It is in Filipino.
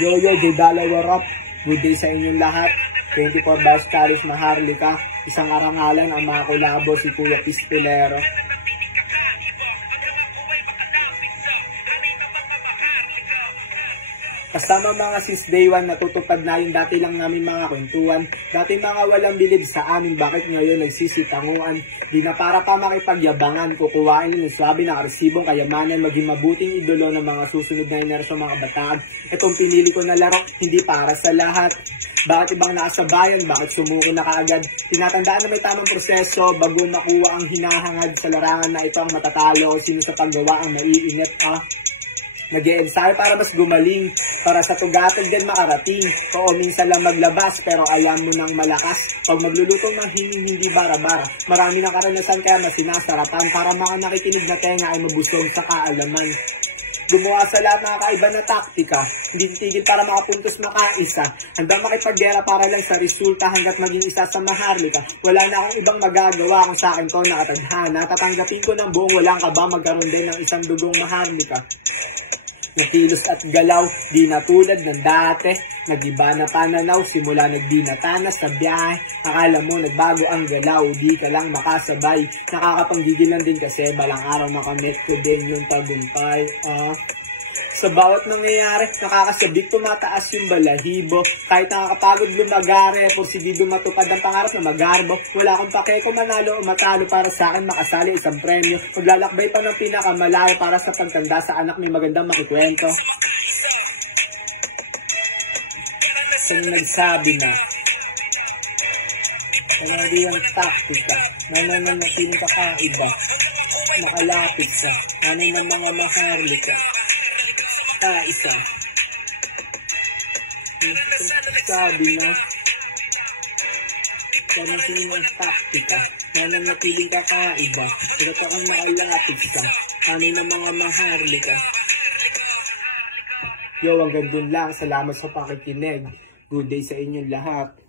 Yo, Jidala, what up? Good day sa inyong lahat. 24 Vice College Maharlika. Isang arangalan ang mga kulabo si Kuya Pistolero. Kasama mga since day 1 natutupad na yung dati lang namin mga kwentuhan. Dati mga walang bilib sa amin, bakit ngayon nagsisitanguan? Di na para pa makipagyabangan, kukuhain ng sabi ng arsibong kayamanan, maging mabuting idolo ng mga susunod na henerasyon mga kabataan. Itong pinili ko na laro, hindi para sa lahat. Bakit ibang nasa bayan? Bakit sumuko na kaagad? Tinatandaan na may tamang proseso bago makuha ang hinahangad sa larangan na ito ang matatalo o sino sa paggawa ang maiinit Nag-e-ensayo para mas gumaling, para sa tugatan din makarating. Oo, minsan lang maglabas, pero alam mo nang malakas. Pag magluluto ng hindi bara-bara, marami ng karanasan kaya mas sinasarapan. Para mga nakikinig na tenga ay mabusog sa kaalaman. Gumawa sa lahat ng kakaiba na taktika, hindi titigil para makapuntos makaisa. Handang makipaggera para lang sa resulta hanggat maging isa sa Maharlika. Wala na akong ibang magagawa kung sa akin ko nakatadhana. Tatanggapin ko ng buong walang kaba, magkaroon din ng isang dugong Maharlika. Nakilos at galaw, di na tulad ng dati. Nag-iba na pananaw, simula nagdinatanas sa biyahe. Akala mo nagbago ang galaw, di ka lang makasabay. Nakakapanggigil lang din kasi balang araw makamit ko din yung tagumpay. Sa bawat nangyayari, nakakasabik tumataas yung balahibo. Kahit nakakapagod lumagare, porsigido matupad ang pangarap na magarbo. Wala akong pake kung manalo o matalo, para sa akin makasali isang premyo. Maglalakbay pa ng pinakamalayo para sa pagtanda sa anak may magandang makikwento. Kung nagsabi na, hindi yung taktika, nananatiling kakaiba, nakalapit sa, ano ng mga Maharlika. Isa. Sabi na, panasin ang taktika, nananatiling kakaiba, pero kung nakalapit sa, ano ng mga Maharlika. Yo, hanggang dun lang. Salamat sa pakikinig. Good day sa inyong lahat.